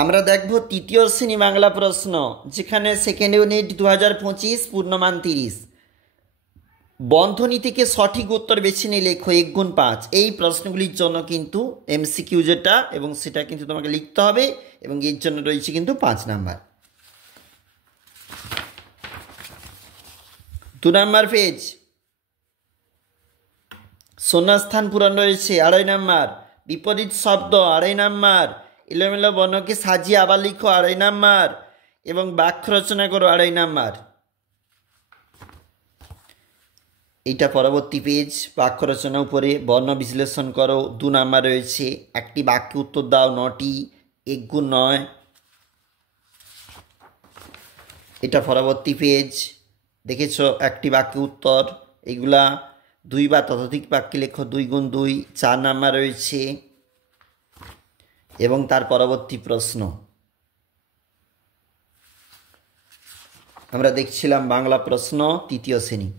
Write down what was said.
আমরা দেখব তৃতীয় শ্রেণী বাংলা প্রশ্ন, যেখানে সেকেন্ড ইউনিট 2025 পূর্ণমান 30। বন্ধনী থেকে সঠিক উত্তর বেছে নিয়ে লেখো 1 গুণ 5। এই প্রশ্নগুলির জন্য কিন্তু এমসিকিউ যেটা, এবং সেটা কিন্তু তোমাকে লিখতে হবে, এবং এর জন্য রয়েছে কিন্তু 5 নাম্বার। 2 নাম্বার পেজ, শূন্যস্থান পূরণ রয়েছে 2.5 নাম্বার, বিপরীত শব্দ 2.5 নাম্বার, এলোমেলো বর্ণকে সাজিয়ে আবার লিখো 2.5 নাম্বার, এবং বাক্য রচনা করো 2.5 নাম্বার। এইটা পরবর্তী পেজ, বাক্য রচনা উপরে বর্ণ বিশ্লেষণ করো 2 নাম্বার রয়েছে। একটি বাক্যে উত্তর দাও 9টি, 1 গুণ 9। এটা পরবর্তী পেজ, দেখেছো একটি বাক্যে উত্তর। এগুলা 2 বা ততোধিক বাক্যে লেখো 2 গুণ 2, 4 নাম্বার রয়েছে। এবং তার পরবর্তী প্রশ্ন আমরা দেখছিলাম বাংলা প্রশ্ন তৃতীয় শ্রেণী।